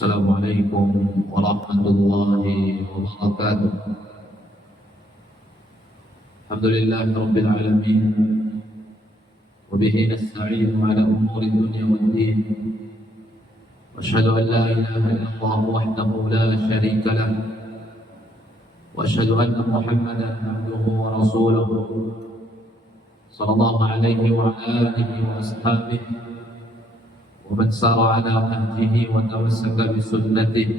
Assalamualaikum warahmatullahi wabarakatuh. Alhamdulillahi rabbil alamin. Wa bihi nasta'inu ala umuri dunya waddin. Wa asyhadu an la ilaha illallah wahdahu la syarika lah. Wa asyhadu anna Muhammadan abduhu wa rasuluhu. Sallallahu alaihi wa alihi wa ashabihi ومن سار على نهجه وتمسك بسنته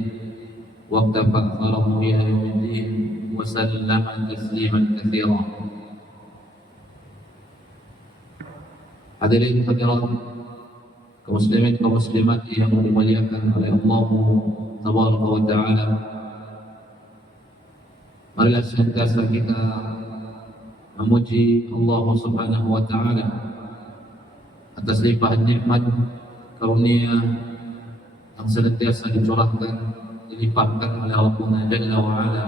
واقتفى أثره إلى يوم الدين وسلم تسليما كثيرا. Hadirin hadirat kaum muslimin kaum muslimat yang dimuliakan oleh Allah Tabaraka wa Ta'ala, marilah senantiasa kita memuji Allah Subhanahu wa Ta'ala atas limpahan nikmat karunia yang senantiasa dicurahkan, dilimpahkan oleh Rabbuna Jalla wa'ala.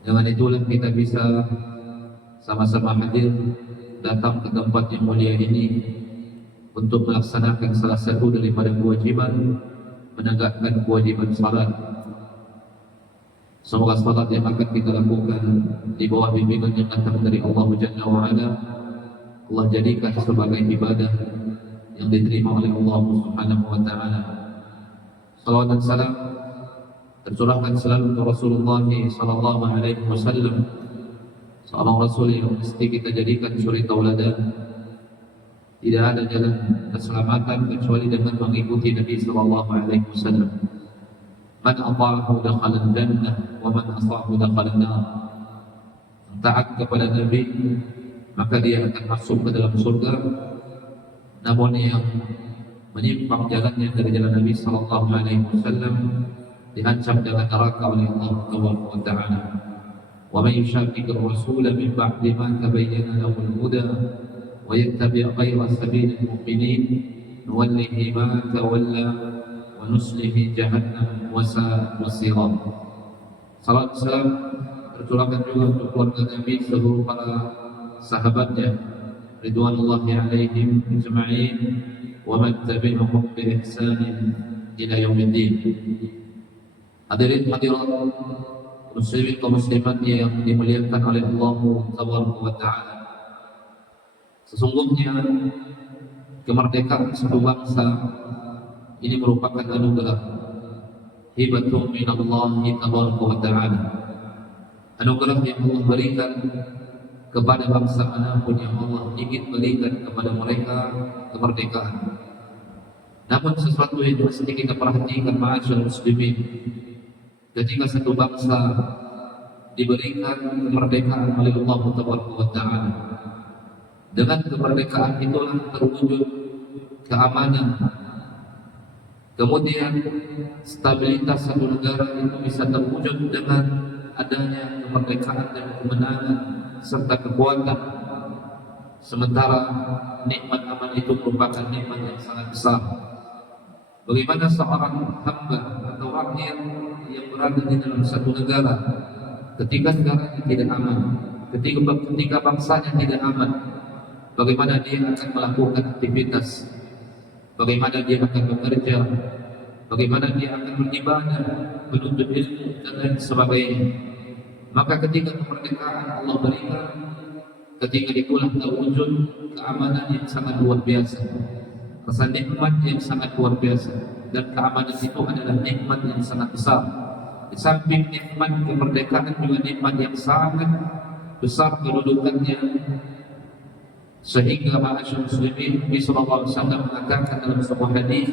Dengan itulah kita bisa sama-sama hadir datang ke tempat yang mulia ini untuk melaksanakan salah satu daripada kewajiban, menegakkan kewajiban salat. Semoga salat yang akan kita lakukan di bawah bimbingan yang datang dari Allah Jalla wa'ala, Allah jadikan sebagai ibadah yang diterima oleh Allah Subhanahu wa Ta'ala. Salawat dan salam tercurahkan selalu untuk Rasulullah sallallahu alaihi wasallam, seorang rasul yang mesti kita jadikan suri tauladan. Tidak ada jalan keselamatan kecuali dengan mengikuti Nabi sallallahu alaihi wasallam. Man ata'ahu dakhala al-jannah wa man asa'ahu dakhala an-nar. Taat kepada Nabi maka dia akan masuk ke dalam surga. Namun yang menyimpang jalannya dari jalan Nabi sallallahu alaihi wasallam diancam dengan neraka oleh Allah Subhanahu wa Ta'ala. Wa may yushaqiqir rasula min ba'di ma tabayyana lahu al-huda wa yattabi' ghayra sabilil mu'minin nuwallihi ma tawalla wa nuslihi jahannam wa sa'at masira. Salam salam tercurahkan juga untuk keluarga Nabi seluruh para sahabatnya ridwanullahi alaihim ajma'in wa man tabi'ahum bi ihsanin ila yaumiddin. Hadirin hadirat muslimin kaum muslimat yang dimuliakan oleh Allah Tabaraka wa Ta'ala. Sesungguhnya kemerdekaan suatu bangsa ini merupakan anugerah, hibatun min Allah Tabaraka wa Ta'ala, anugerah yang Allah berikan kepada bangsa manapun yang Allah ingin berikan kepada mereka kemerdekaan. Namun sesuatu yang mesti kita perhatikan ma'asyiral muslimin, ketika satu bangsa diberikan kemerdekaan oleh Allah Ta'ala, dengan kemerdekaan itulah terwujud keamanan, kemudian stabilitas satu negara itu bisa terwujud dengan adanya kemerdekaan dan kemenangan serta kekuatan. Sementara nikmat aman itu merupakan nikmat yang sangat besar. Bagaimana seorang hamba atau rakyat yang berada di dalam satu negara, ketika negaranya tidak aman, ketika bangsanya tidak aman, bagaimana dia akan melakukan aktivitas, bagaimana dia akan bekerja, bagaimana dia akan beribadah, menuntut ilmu dan lain sebagainya. Maka ketika kemerdekaan Allah berikan, ketika itulah terwujud keamanan yang sangat luar biasa, rasa nikmat yang sangat luar biasa, dan keamanan itu adalah nikmat yang sangat besar. Di samping nikmat kemerdekaan juga nikmat yang sangat besar kedudukannya, sehingga ma'asyiral muslimin Nabi sallallahu alaihi wasallam mengatakan dalam sebuah hadis,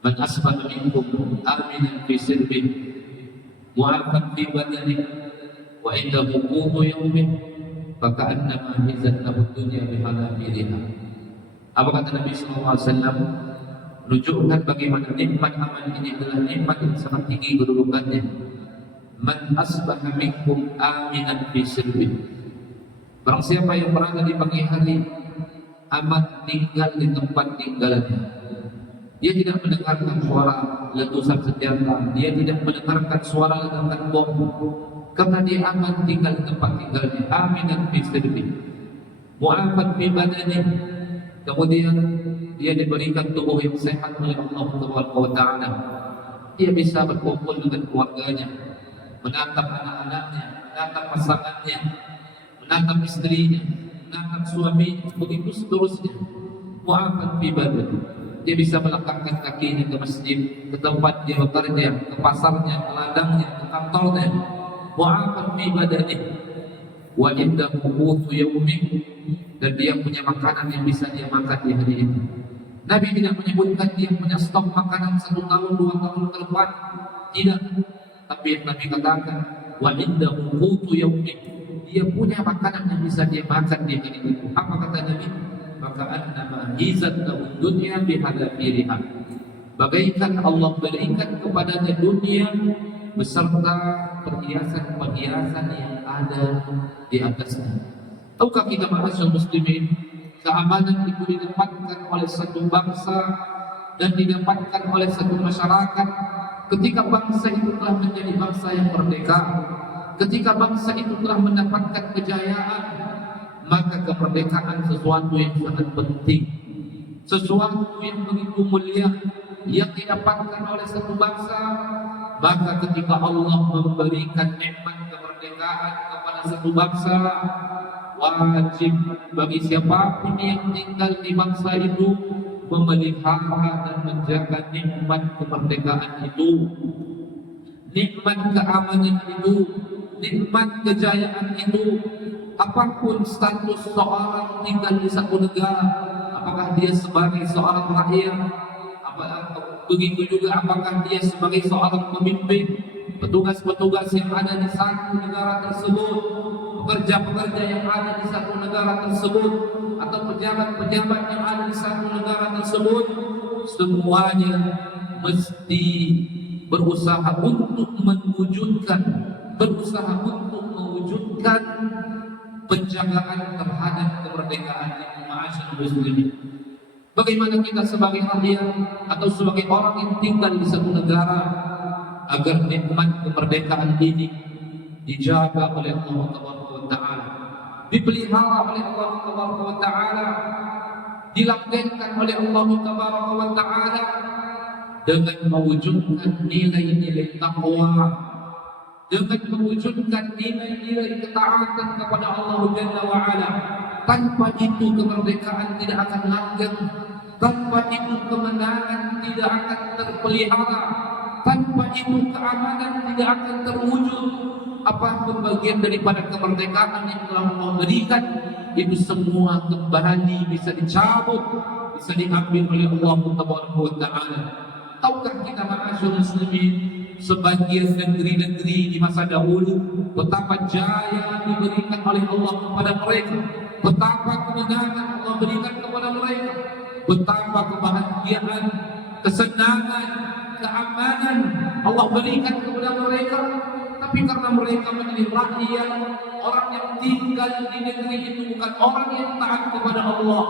man asbaha minkum aminan fi sirbihi mu'afan fi badani wa indahu qutu yawmin faka'annama hizat lahu dunya bihalafiriha. Apa kata Nabi sallallahu alaihi wasallam? Menunjukkan bagaimana nikmat aman ini adalah nikmat yang sangat tinggi kedudukannya. Man asbaha minkum aminan fi sirbihi, barang siapa yang berada di pagi hari aman tinggal di tempat tinggalnya, dia tidak mendengarkan suara letusan senjata, dia tidak mendengarkan suara ledakan bom, karena dia aman tinggal di tempat tinggalnya. Aminan fi sirbihi mu'afan fi badani, kemudian dia diberikan tubuh yang sehat oleh Allah Taala. Dia bisa berkumpul dengan keluarganya, menatap anak-anaknya, menatap pasangannya, menatap istrinya, menatap suaminya, begitu seterusnya. Mu'afan fi badani. Dia bisa melangkahkan kakinya ke masjid, ke tempat dia bekerja, ke pasarnya, ke ladangnya, ke kantornya. Mu'afan fi badani. Wa indahu qutu yawmin, dan dia punya makanan yang bisa dia makan di hari itu. Nabi tidak menyebutkan dia punya stok makanan 1 tahun, 2 tahun ke depan. Tidak. Tapi yang Nabi katakan, wa indahu qutu yawmin, dia punya makanan yang bisa dia makan di hari itu. Apa kata Nabi? Maka annama izat lahu dunya bihadafiriha. Bagaikan Allah berikan kepadanya dunia beserta perhiasan-perhiasan yang ada di atasnya. Tahukah kita ma'asyiral muslimin, keamanan itu didapatkan oleh satu bangsa dan didapatkan oleh satu masyarakat ketika bangsa itu telah menjadi bangsa yang merdeka, ketika bangsa itu telah mendapatkan kejayaan. Maka kemerdekaan sesuatu yang sangat penting, sesuatu yang begitu mulia yang didapatkan oleh satu bangsa. Maka ketika Allah memberikan nikmat kemerdekaan kepada satu bangsa, wajib bagi siapapun yang tinggal di bangsa itu memelihara dan menjaga nikmat kemerdekaan itu, nikmat keamanan itu, nikmat kejayaan itu. Apapun status seorang tinggal di satu negara, apakah dia sebagai seorang rakyat, begitu juga apakah dia sebagai seorang pemimpin, petugas-petugas yang ada di satu negara tersebut, pekerja-pekerja yang ada di satu negara tersebut, atau pejabat-pejabat yang ada di satu negara tersebut, semuanya mesti berusaha untuk mewujudkan penjagaan terhadap kemerdekaan itu. Ma'asyiral muslimin, bagaimana kita sebagai rakyat atau sebagai orang yang tinggal di satu negara agar nikmat kemerdekaan ini dijaga oleh Allah Taala, dipelihara oleh Allah Taala, dilanggengkan oleh Allah Taala dengan mewujudkan nilai-nilai takwa, dengan mewujudkan nilai-nilai ketaatan kepada Allah Jalla wa'ala. Tanpa itu kemerdekaan tidak akan langgeng, tanpa itu kemenangan tidak akan terpelihara, tanpa itu keamanan tidak akan terwujud. Apapun bagian daripada kemerdekaan yang telah Allah berikan, itu semua kembali bisa dicabut, bisa diambil oleh Allah Taala. Tahukah kita ma'asyiral muslimin, sebagian negeri-negeri di masa dahulu betapa jaya diberikan oleh Allah kepada mereka, betapa kemenangan Allah berikan kepada mereka, betapa kebahagiaan, kesenangan, keamanan Allah berikan kepada mereka. Tapi karena mereka menjadi rakyat, orang yang tinggal di negeri itu bukan orang yang taat kepada Allah,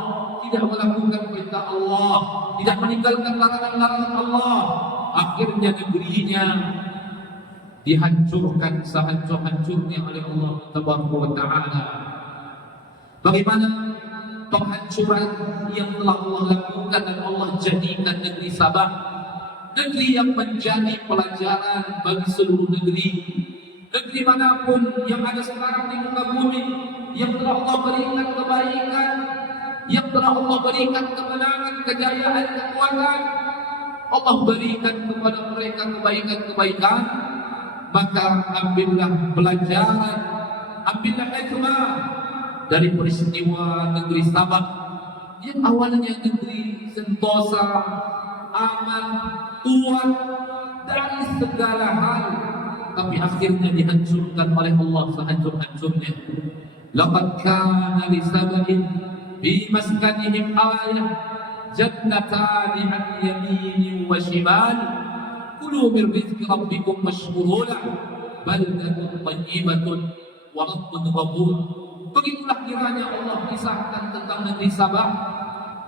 tidak melakukan perintah Allah, tidak meninggalkan larangan-larangan Allah, akhirnya negerinya dihancurkan sehancur-hancurnya oleh Allah Taala. Bagaimana penghancuran yang telah Allah lakukan dan Allah jadikan negeri Sabah, negeri yang menjadi pelajaran bagi seluruh negeri. Negeri manapun yang ada sekarang di muka bumi, yang telah Allah berikan kebaikan, yang telah Allah berikan kemenangan, kejayaan, kekuatan, Allah berikan kepada mereka kebaikan-kebaikan, maka ambillah pelajaran, ambillah hikmah dari peristiwa negeri Sabah yang awalnya negeri sentosa, aman, kuat dari segala hal, tapi akhirnya dihancurkan oleh Allah sehancur-hancurnya. Laqad kana li sabain fi maskanihim ayah jannatani an yaminin wa shimal kulu min rizqi rabbikum washkuru lahu baldatun thayyibatun wa rabbun ghafur. Begitulah kiranya Allah kisahkan tentang negeri Sabah,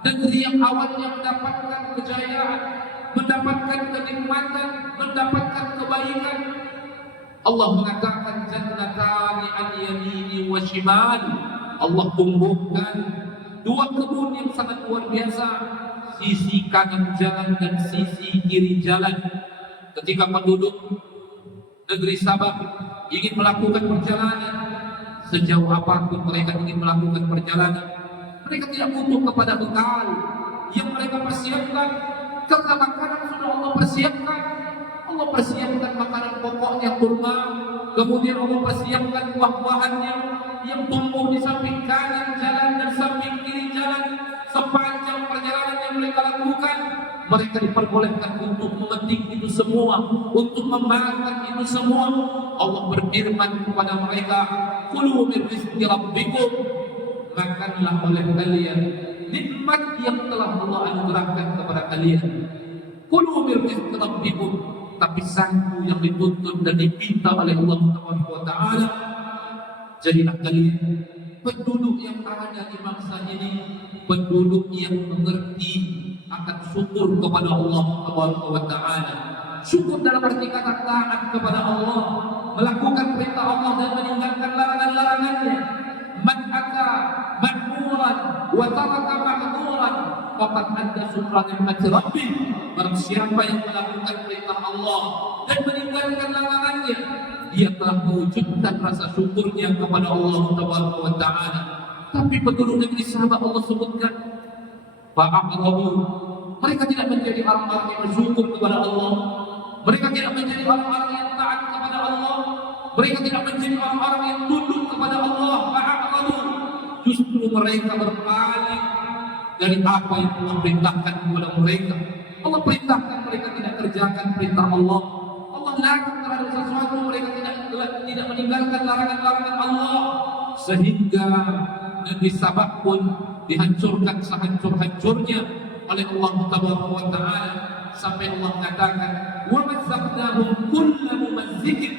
negeri yang awalnya mendapatkan kejayaan, mendapatkan kenikmatan, mendapatkan kebaikan. Allah mengatakan jannatani an yamini wa shimal. Allah tumbuhkan 2 kebun yang sangat luar biasa, sisi kanan jalan dan sisi kiri jalan. Ketika penduduk negeri Sabah ingin melakukan perjalanan, sejauh apapun mereka ingin melakukan perjalanan, mereka tidak butuh kepada bekal yang mereka persiapkan, karena makanan sudah Allah persiapkan. Allah persiapkan makanan pokoknya kurma, kemudian Allah persiapkan buah-buahannya yang tumbuh di samping kanan jalan dan samping kiri jalan. Sepanjang perjalanan yang mereka lakukan, mereka diperbolehkan untuk memetik itu semua, untuk memakan itu semua. Allah berfirman kepada mereka, kulu min rizqi rabbikum, makanlah oleh kalian nikmat yang telah Allah anugerahkan kepada kalian. Kulu min rizqi rabbikum, tapi satu yang dituntut dan dipinta oleh Allah Taala, jadilah kalian penduduk yang ada di bangsa ini, penduduk yang mengerti akan syukur kepada Allah Taala. Syukur dalam arti kata taat kepada Allah, melakukan perintah Allah dan meninggalkan larangan-larangannya. Man ata ma'muran wa taraka ma'muran faqad adda syukra ni'mati rabbih. Barang siapa yang melakukan perintah Allah dan meninggalkan larangannya, dia telah mewujudkan rasa syukurnya kepada Allah Taala. Tapi penduduk negeri Sabah Allah sebutkan, fa'aqabu, mereka tidak menjadi orang-orang yang bersyukur kepada Allah. Mereka tidak menjadi orang-orang yang taat kepada Allah. Mereka tidak menjadi orang-orang yang tunduk kepada Allah. Fa'aqabu, justru mereka berpaling dari apa yang Allah perintahkan kepada mereka. Allah perintahkan, mereka tidak kerjakan perintah Allah. Allah larang terhadap sesuatu, mereka tidak meninggalkan larangan-larangan Allah, sehingga negeri Sabah pun dihancurkan sehancur-hancurnya oleh Allah Taala, sampai Allah katakan, wa mazzaqnahum kulla mumazzaqin,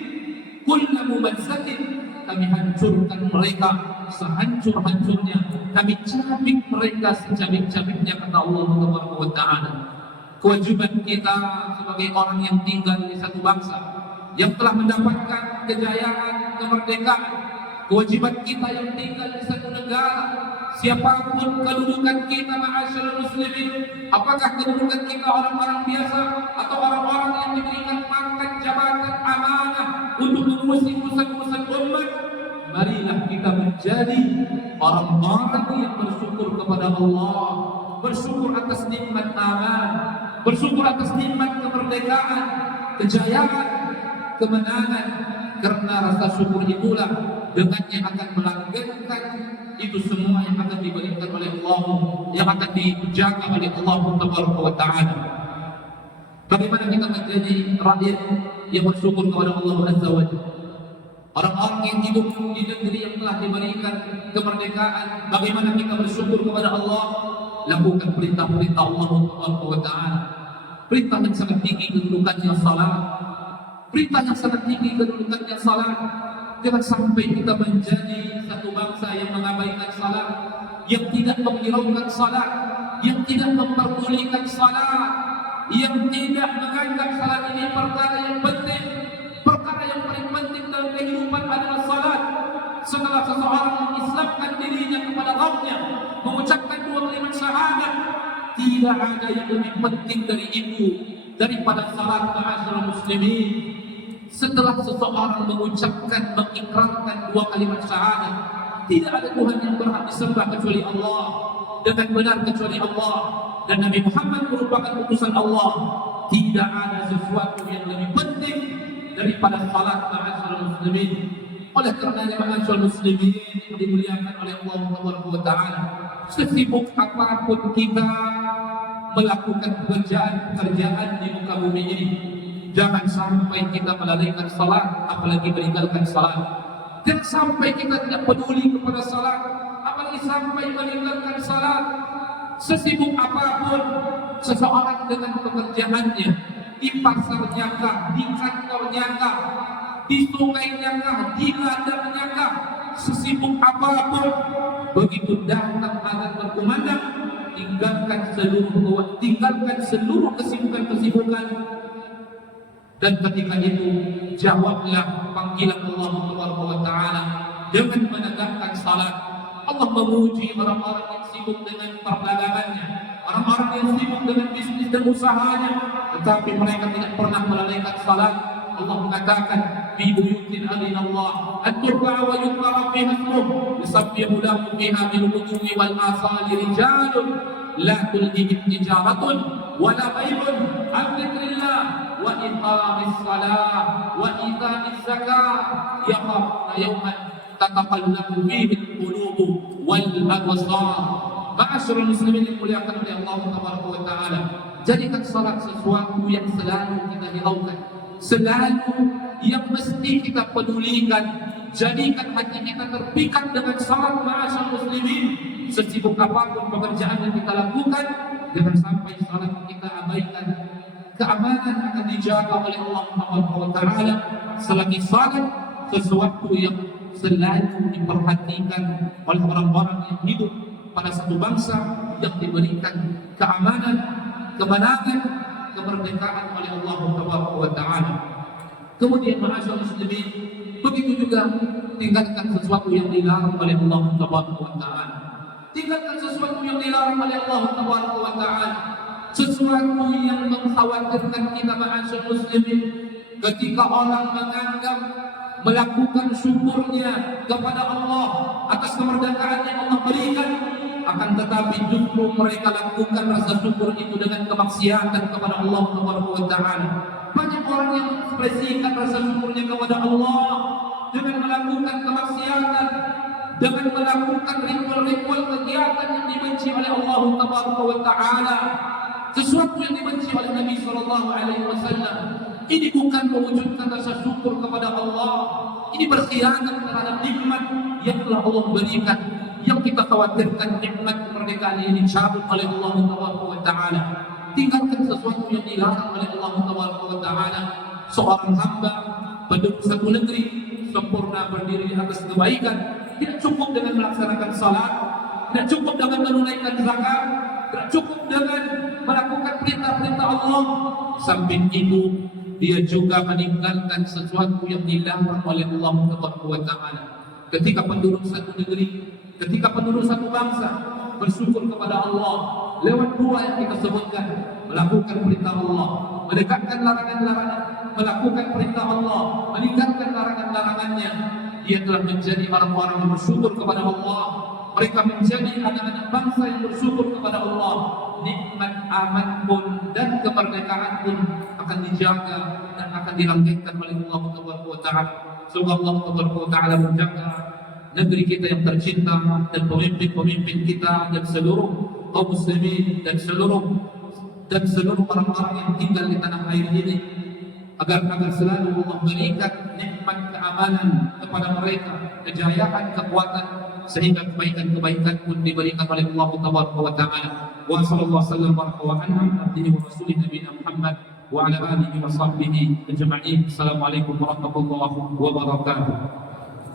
kami hancurkan mereka sehancur-hancurnya, kami cabik mereka secabik-cabiknya, kata Allah Taala. Kewajiban kita sebagai orang yang tinggal di satu bangsa yang telah mendapatkan kejayaan, kemerdekaan, kewajiban kita yang tinggal di satu negara, siapapun kedudukan kita, ma'asyiral muslimin, apakah kedudukan kita orang-orang biasa atau orang-orang yang diberikan pangkat jabatan amanah untuk mengurusi urusan-urusan umat, marilah kita menjadi orang-orang yang bersyukur kepada Allah, bersyukur atas nikmat aman, bersyukur atas nikmat kemerdekaan, kejayaan, kemenangan, karena rasa syukur itulah dengannya akan melanggengkan itu semua yang akan diberikan oleh Allah, yang akan dijaga oleh Allah Taala. Bagaimana kita menjadi rakyat yang bersyukur kepada Allah Azza wa Jalla? Orang-orang yang hidup di negeri yang telah diberikan kemerdekaan, bagaimana kita bersyukur kepada Allah? Lakukan perintah-perintah Allah Taala. Perintah yang sangat tinggi kedudukannya salat. Perintah yang sangat tinggi kedudukannya salat. Jangan sampai kita menjadi satu bangsa yang mengabaikan salat, yang tidak menghiraukan salat, yang tidak memperdulikan salat, yang tidak menganggap salat ini perkara yang penting. Perkara yang paling penting dalam kehidupan adalah salat. Setelah seseorang mengislamkan dirinya kepada Rabbnya, mengucapkan dua kalimat syahadat, tidak ada yang lebih penting dari itu daripada salat, ma'asyiral muslimin. Setelah seseorang mengucapkan, mengikrarkan dua kalimat syahadat, tidak ada Tuhan yang berhak disembah kecuali Allah, dengan benar kecuali Allah, dan Nabi Muhammad merupakan utusan Allah. Tidak ada sesuatu yang lebih penting daripada salat, ma'asyiral muslimin. Oleh karenanya, ma'asyiral muslimin yang dimuliakan oleh Allah Taala, sesibuk apapun kita melakukan pekerjaan di muka bumi ini, jangan sampai kita melalaikan salat, apalagi meninggalkan salat. Jangan sampai kita tidak peduli kepada salat, apalagi sampai meninggalkan salat. Sesibuk apapun seseorang dengan pekerjaannya, di pasarnya kah, di kantornya kah, di sungainya kah, di ladangnya kah, sesibuk apapun, begitu datang azan berkumandang, tinggalkan seluruh kesibukan-kesibukan, dan ketika itu jawablah panggilan Allah Taala dengan menegakkan salat. Allah memuji orang-orang yang sibuk dengan perdagangannya, orang-orang yang sibuk dengan bisnis dan usahanya, tetapi mereka tidak pernah melalaikan salat. Allah mengatakan, "Fi buyutin adinallah an turfa'a wa yuzkara fiha ismuhu yusabbihu lahu fiha bil ghudwi wal asali rijalun la tulhihim tijaratun wa la bai'un an dzikrillah wa iqamis salah wa ita'iz zakah yakhafuna yawman tataqallabu fihi al-qulubu wal absar." Ma'asyiral muslimin yang dimuliakan oleh Allah Tabaraka wa Ta'ala, jadikan salat sesuatu yang selalu kita hiraukan, selalu yang mesti kita pedulikan. Jadikan hati kita terpikat dengan salat. Ma'asyiral muslimin, sesibuk apapun pekerjaan yang kita lakukan, jangan sampai salat kita abaikan. Keamanan akan dijaga oleh Allah Tabaraka wa Ta'ala selagi salat sesuatu yang selalu diperhatikan oleh orang-orang yang hidup pada satu bangsa yang diberikan keamanan, kemenangan, kemerdekaan oleh Allah Subhanahu wa Ta'ala. Kemudian ma'asyiral muslimin, begitu juga tinggalkan sesuatu yang dilarang oleh Allah Subhanahu wa Ta'ala. Tinggalkan sesuatu yang dilarang oleh Allah Subhanahu wa Ta'ala. Sesuatu yang mengkhawatirkan kita, ma'asyiral muslimin, ketika orang menganggap melakukan syukurnya kepada Allah atas kemerdekaan yang Allah berikan, akan tetapi justru mereka lakukan rasa syukur itu dengan kemaksiatan kepada Allah Subhanahu wa Ta'ala. Banyak orang yang mengekspresikan rasa syukurnya kepada Allah dengan melakukan kemaksiatan, dengan melakukan ritual-ritual kegiatan yang dibenci oleh Allah Subhanahu wa Ta'ala, sesuatu yang dibenci oleh Nabi sallallahu alaihi wasallam. Ini bukan mewujudkan rasa syukur kepada Allah. Ini berkhianat terhadap nikmat yang telah Allah berikan. Yang kita khawatirkan nikmat kemerdekaan ini dicabut oleh Allah Subhanahu wa Ta'ala. Tinggalkan sesuatu yang dilarang oleh Allah Subhanahu wa Ta'ala. Seorang hamba penduduk satu negeri sempurna berdiri di atas kebaikan. Tidak cukup dengan melaksanakan salat, tidak cukup dengan menunaikan zakat, tidak cukup dengan melakukan perintah-perintah Allah. Samping itu, dia juga meninggalkan sesuatu yang dilarang oleh Allah Subhanahu wa Ta'ala. Ketika penduduk satu negeri, ketika penduduk satu bangsa bersyukur kepada Allah lewat dua yang kita sebutkan, melakukan perintah Allah, mendekatkan larangan-larangan, melakukan perintah Allah, meninggalkan larangan-larangannya, dia telah menjadi orang-orang yang bersyukur kepada Allah. Mereka menjadi anak-anak bangsa yang bersyukur kepada Allah. Nikmat aman pun dan kemerdekaan pun akan dijaga dan akan dilanggengkan oleh Allah Subhanahu wa Ta'ala. Semoga Allah Subhanahu wa Ta'ala menjaga negeri kita yang tercinta dan pemimpin-pemimpin kita dan seluruh kaum muslimin dan seluruh orang-orang yang tinggal di tanah air ini, agar selalu Allah berikan nikmat keamanan kepada mereka, kejayaan, kekuatan, sehingga kebaikan-kebaikan pun diberikan oleh Allah Subhanahu wa Ta'ala. Wa sallallahu wasallam wa ala abdihi wa rasulih nabiyina Muhammad wa ala alihi wa sahbihi ajma'in. Assalamualaikum warahmatullahi wabarakatuh.